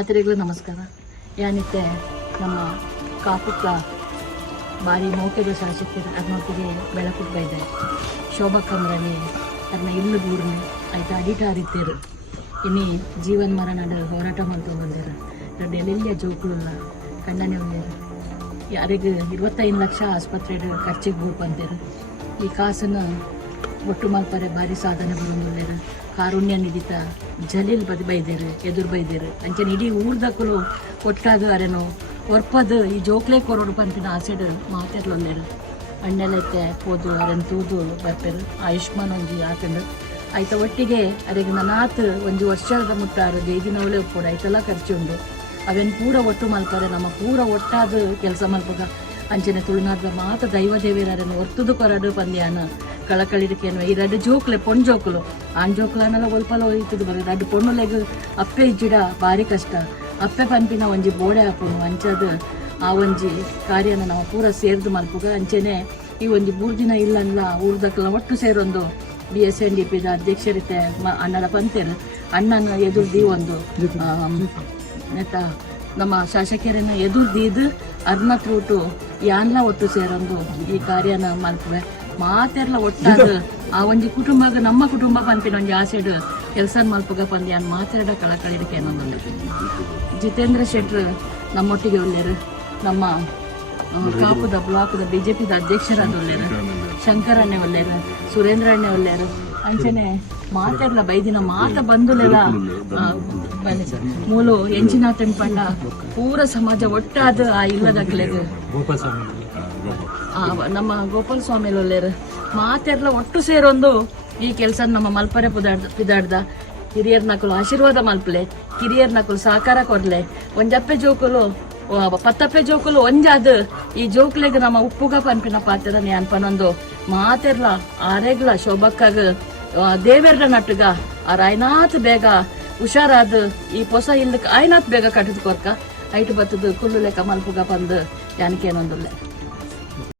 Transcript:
ಖಾತ್ರಿಗಳು ನಮಸ್ಕಾರ. ಯಾನಿತ್ತೆ, ನಮ್ಮ ಕಾಪುಕ್ಕ ಬಾರಿ ಮೌಕ್ಯದ ಶಾಸಕರು ಅದನ್ನೊಟ್ಟಿಗೆ ಬೆಳಕು ಇದೆ ಶೋಭಾ ಕಮ್ರನಿ ಅದನ್ನ ಇಲ್ಲು ದೂರನೆ ಆಯ್ತು ಅಡಿಟ ಹರಿತೀರು ಇನ್ನಿ ಜೀವನ್ ಮರ ನಡ ಹೋರಾಟ ಮಾಡ್ಕೊಂಡು ಬಂದಿರು. ಎಲ್ಲೆಲ್ಲಿಯ ಜೋಕುಳಿಲ್ಲ ಕಣ್ಣನೆ ಒಂದಿರು ಯಾರಿಗೆ ಇರುವತ್ತೈದು ಲಕ್ಷ ಆಸ್ಪತ್ರೆ ಖರ್ಚಿಗೆ ಬಂದೆರು ಈ ಕಾಸನ್ನು ಒಟ್ಟು ಮಲ್ಪರೆ ಭಾರಿ ಸಾಧನೆ ಬರೋದಿಲ್ಲ ಕಾರುಣ್ಯ ನಿಧಿತ, ಜಲೀಲ್ ಬದಿ ಬೈದೇರು, ಎದುರು ಬೈದೇರು. ಅಂಚನೆ ಇಡೀ ಊರ್ದಕ್ಕಲು ಒಟ್ಟಾಗ ಅರೆನೋ ಒರ್ಪದ ಈ ಜೋಕ್ಲೆ ಕೊರೋಡು ಪಂಪಿನ ಆಸೆಡ್ ಮಾತಾಡ್ಲೊಂದೇರು ಅಣ್ಣೆಲ್ಲೈತೆ ಹೋದು ಅರೆನ್ ತೂದು ಬರ್ಪೇರು. ಆಯುಷ್ಮಾನ್ ಒಂಜಿ ಆತಂಡು ಆಯ್ತ ಒಟ್ಟಿಗೆ ಅರೆಗೆ ನನಾತ್ ಒಂದು ವರ್ಷದ ಮುಟ್ಟಾರು ಜೈದಿನವಳೆ ಕೂಡ ಐತೆಲ್ಲ ಖರ್ಚು ಉಂಡು. ಅವೆನ್ ಪೂರ ಒಟ್ಟು ಮಲ್ಪರೆ ನಮ್ಮ ಪೂರ ಒಟ್ಟಾದ ಕೆಲಸ ಮಲ್ಪಗ. ಅಂಚನೆ ತುಳುನಾಡ್ದ ಮಾತ ದೈವ ದೇವಿರನ್ನು ಒರ್ತುದು ಕೊರಡು ಪಂದ್ಯಾನ. ಕಳಕಳಿಡಿಕೆನು ಈ ರಡ್ಡು ಜೋಕ್ಲೆ ಪೊಣ್ ಜೋಕುಲು. ಆನ್ ಜೋಕುಲನೆಲ್ಲ ಒಲ್ಪಲ ಹೋಯ್ತದು ಬರ ಪೊಣ್ಣು ಪೊಣ್ಣುಲೆಗ್ ಅಪ್ಪೆ ಇಜ್ಜಿಡ ಭಾರಿ ಕಷ್ಟ. ಅಪ್ಪೆ ಪಂಪಿನ ಒಂಜಿ ಬೋಡೆ ಹಾಪುನು ಅಂಚದ ಆ ಒಂಜಿ ಕಾರ್ಯನ ನಾವು ಪೂರ ಸೇರ್ದು ಮಲ್ಪುಗ. ಅಂಚೆನೆ ಈ ಒಂಜಿ ಮೂರು ದಿನ ಇಲ್ಲಲ್ಲ ಊರ್ದಕ್ಕೆಲ್ಲ ಒಟ್ಟು ಸೇರೊಂದು ಬಿ ಎಸ್ ಎನ್ ಡಿ ಪಿದ ಅಧ್ಯಕ್ಷರಿತೆ ಅಣ್ಣನ ಪಂತೇರು ಅಣ್ಣನ ಎದುರ್ದಿ ಒಂದು ನೆತ್ತ ನಮ್ಮ ಶಾಸಕರನ್ನ ಎದುರ್ದಿದ್ದು ಅರ್ನತ್ ರೂಟು ಯಾನ್ಲ ಒಟ್ಟು ಸೇರೊಂದು ಈ ಕಾರ್ಯನ ಮಲ್ಪುವೆ. ಮಾತೆರ್ಲ ಒಟ್ಟಾದ ಆ ಒಂಜಿ ಕುಟುಂಬಗ ನಮ್ಮ ಕುಟುಂಬ ಪಂಪಿನ ಒಂಜಿ ಆಸೆಡ್ ಕೆಲಸ ಮಲ್ಪಗ ಪಂದ್ಯ ಅನ್ ಮಾತೆರಡ ಕಳಕಳಿಡಕ್ಕೆ ಅನ್ನೊಂದು ಜಿತೇಂದ್ರ ಶೆಟ್ರ್ ನಮ್ಮೊಟ್ಟಿಗೆ ಒಳ್ಳೆಯರು ನಮ್ಮ ಕಾಪುದ ಬ್ಲಾಕ್ದ ಬಿಜೆಪಿದ ಅಧ್ಯಕ್ಷರಾದ ಒಳ್ಳೆಯರು ಶಂಕರಣ್ಣೆ ಒಳ್ಳೆಯರು ಸುರೇಂದ್ರಣ್ಣೆ ಒಳ್ಳೆಯರು ಅಂಚನೆ ಮಾತೆರ್ಲ ಬೈದಿನ ಮಾತ ಬಂದುಲೆಲ್ಲ ಆ, ಬನ್ನಿ ಸರ್. ಮೂಲು ಎಂಚಿನಾಥನ್ ಪಂಡ ಪೂರ ಸಮಾಜ ಒಟ್ಟಾದ ಆ ಇಲ್ಲದಕ್ಲೆಗ್ ಆ, ನಮ್ಮ ಗೋಪಾಲ ಸ್ವಾಮಿ ಒಳ್ಳೆಯರು ಮಾತೆರ್ಲ ಒಟ್ಟು ಸೇರೊಂದು ಈ ಕೆಲಸ ನಮ್ಮ ಮಲ್ಪರೆ ಪುದಾಡ್ದ, ಪಿದಾಡ್ದ. ಹಿರಿಯರ್ ನಕಲು ಆಶೀರ್ವಾದ ಮಲ್ಪಲೆ, ಕಿರಿಯರ್ ನಕಲು ಸಹಕಾರ ಕೊಡ್ಲೆ. ಒಂಜಪ್ಪೆ ಜೋಕುಲು ಪತ್ತಪ್ಪೆ ಜೋಕುಲು ಒಂಜಾದ್. ಈ ಜೋಕ್ಲೆಗ್ ನಮ್ಮ ಉಪ್ಪುಗ ಪನ್ಪಿನ ಪಾತ್ರ ನ್ಯಾನ್ ಪನೊಂದು ಮಾತೆರ್ಲ, ಆರೆಗ್ಲ, ಶೋಭಕ್ಕಾಗ ದೇವೆರ್ಡ ನಟ್ಟುಗ ಆ ರಾಯ್ನಾಥ್ ಬೇಗ ಹುಷಾರಾದ, ಈ ಪೊಸ ಇಲ್ದಕ್ಕೆ ಆಯ್ನಾಥ್ ಬೇಗ ಕಟ್ಟಿದ್ ಕೊರ್ಕ ಐಟ್ ಬತ್ತದ ಕುಲ್ಲು ಲೆಕ್ಕ ಮಲ್ಪುಗ ಬಂದು ಯಾನಕೇನೊಂದುಲ್ಲೆ